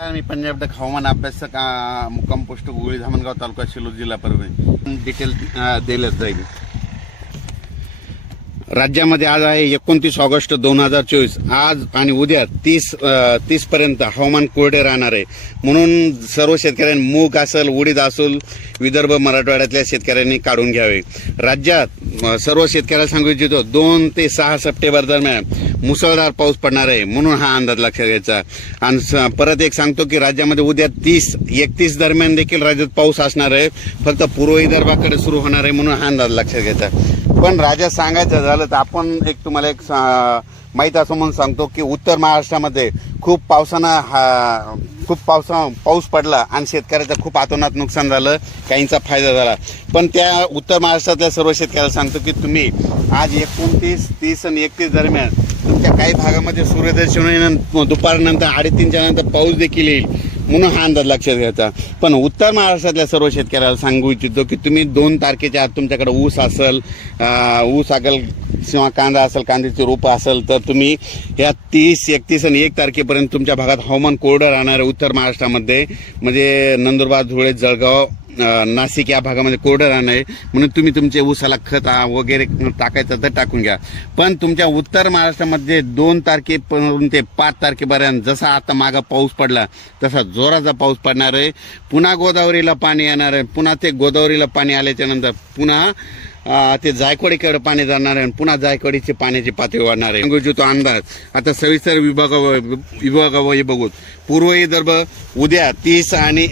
मी Punjab duck हवामान अभ्यासक मुक्काम पोस्ट गोळी धामणगाव तालुका शिरूर जिल्हा परभणी डिटेल दिलं जाईल। राज्यामध्ये आज आहे 29 ऑगस्ट 2024। आज आणि उद्या 30 पर्यंत हवामान कोरडे राहणार आहे, म्हणून सर्व शेतकऱ्यांनी मूग असेल, उडीद असेल, विदर्भ मराठवाड्यातल्या शेतकऱ्यांनी काढून घ्यावे। राज्यात सर्व शेतकऱ्याला सांगू इच्छितो 2 ते 6 सप्टेंबर दरम्यान मुसळधार पाऊस पडणार आहे, म्हणून हा अंदाज लक्षात घ्यायचा। आणि परत एक सांगतो की राज्यामध्ये उद्या 30-31 दरम्यान देखील राज्यात पाऊस असणार आहे, फक्त पूर्व विदर्भाकडे सुरू होणार आहे, म्हणून हा अंदाज लक्षात घ्यायचा। पण राज्यात सांगायचं झालं तर आपण तुम्हाला एक माहिती असं म्हणून सांगतो की उत्तर महाराष्ट्रामध्ये खूप पाऊस पडला आणि शेतकऱ्याचं खूप अतोनात नुकसान झालं, काहींचा फायदा झाला। पण त्या उत्तर महाराष्ट्रातल्या सर्व शेतकऱ्याला सांगतो की तुम्ही आज 29, 30 आणि 31 दरम्यान तुमच्या काही भागामध्ये सूर्यदर्शन दुपारनंतर 3:30च्या नंतर पाऊस देखील येईल, म्हणून हा अंदाज लक्षात घ्यायचा। पण उत्तर महाराष्ट्रातल्या सर्व शेतकऱ्याला सांगू इच्छितो की तुम्ही 2 तारखेच्या आत तुमच्याकडे ऊस असेल किंवा कांदा असेल, कांद्याची रोपं असेल, तर तुम्ही या 30, 31 आणि 1 तारखेपर्यंत तुमच्या भागात हवामान कोरडं राहणार आहे। उत्तर महाराष्ट्रामध्ये म्हणजे नंदुरबार, धुळे, जळगाव, नाशिक या भागामध्ये कोरडं राहणार आहे, म्हणून तुम्ही तुमचे ऊसाला खत वगैरे टाकायचं तर टाकून घ्या। पण तुमच्या उत्तर महाराष्ट्रामध्ये 2 तारखेपासून ते 5 तारखेपर्यंत जसा आता मागा पाऊस पडला तसा जोराचा पाऊस पडणार आहे। पुन्हा गोदावरीला पाणी येणार आहे, पुन्हा ते गोदावरीला पाणी आल्याच्या नंतर पुन्हा ते जायकवाडीकडे पाणी जाणार आहे, पुन्हा जायकवाडीची पाण्याची पातळी वाढणार आहे। तो अंदाज आता सविस्तर विभागावर बघू। पूर्व विदर्भ उद्या 30 आणि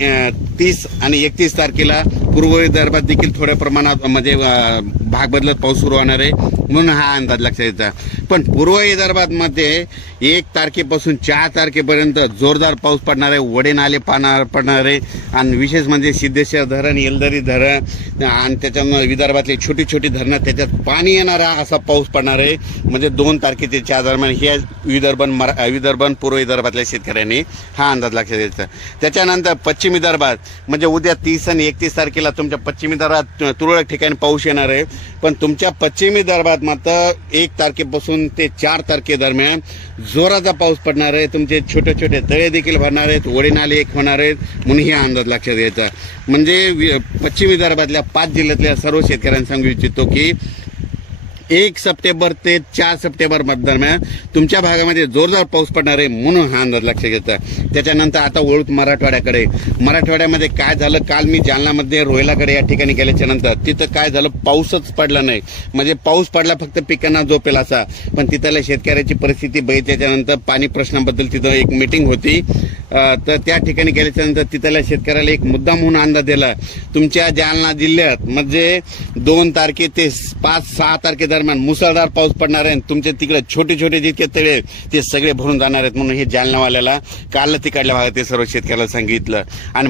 31 तारखेला पूर्व विदर्भात देखील थोड्या प्रमाणात म्हणजे भाग बदलत पाऊस सुरू होणार आहे, म्हणून हा अंदाज लक्षात घ्यायचा। पण पूर्व विदर्भात मध्ये 1 तारखेपासून 4 तारखेपर्यंत जोरदार पाऊस पडणार आहे, वडे नाले पडणार आहे आणि विशेष म्हणजे सिद्धेश्वर धरण, येलदरी धरण आणि त्याच्यामुळे विदर्भातली छोटी छोटी धरणं त्याच्यात पाणी येणारा असा पाऊस पडणार आहे। म्हणजे 2 तारखेचे 4 दरम्यान हे विदर्भ पूर्व विदर्भातल्या शेतकऱ्यांनी हा अंदाज लक्षात घ्यायचा। त्याच्यानंतर पश्चिम विदर्भात म्हणजे उद्या 30 आणि 31 तारखेला तुमच्या पश्चिम विदर्भात तुरळक ठिकाणी पाऊस येणार आहे, पण तुमच्या पश्चिम विदर्भात मात्र 1 तारखेपासून ते 4 तारखे दरम्यान जोराचा पाऊस पडणार आहे। तुमचे छोटे छोटे तळे देखील भरणार आहेत, वडे नाले होणार आहेत, म्हणून हे अंदाज लक्षात घ्यायचा। म्हणजे पश्चिम विदर्भातल्या 5 जिल्ह्यातल्या सर्व शेतकऱ्यांना सांगू इच्छितो की 1 सप्टेंबर ते 4 सप्टेंबर दरम्यान तुमच्या भागामध्ये जोरदार पाऊस पडणार आहे, म्हणून हा अंदाज लक्षात घ्यायचा। त्याच्यानंतर आता वळूत मराठवाड्याकडे। मराठवाड्यामध्ये काय झालं, काल मी जालनामध्ये रोहिलाकडे या ठिकाणी गेल्याच्या नंतर तिथं काय झालं, पाऊसच पडला नाही। म्हणजे पाऊस पडला फक्त पिकांना झोपेल असा, पण तिथल्या शेतकऱ्याची परिस्थिती बघितल्याच्या नंतर पाणी प्रश्नाबद्दल तिथं एक मीटिंग होती, तर त्या ठिकाणी गेल्याच्या नंतर तिथल्या शेतकऱ्याला एक मुद्दा म्हणून अंदाज दिला, तुमच्या जालना जिल्ह्यात म्हणजे 2 तारखे ते 5-6 तारखे दरम्यान मुसळधार पाऊस पडणार आहे, तुमचे तिकडे छोटे छोटे जितके तळे ते सगळे भरून जाणार आहेत, म्हणून हे जालनावाल्याला काल तिकडल्या भागात ते सर्व शेतकऱ्याला सांगितलं। आणि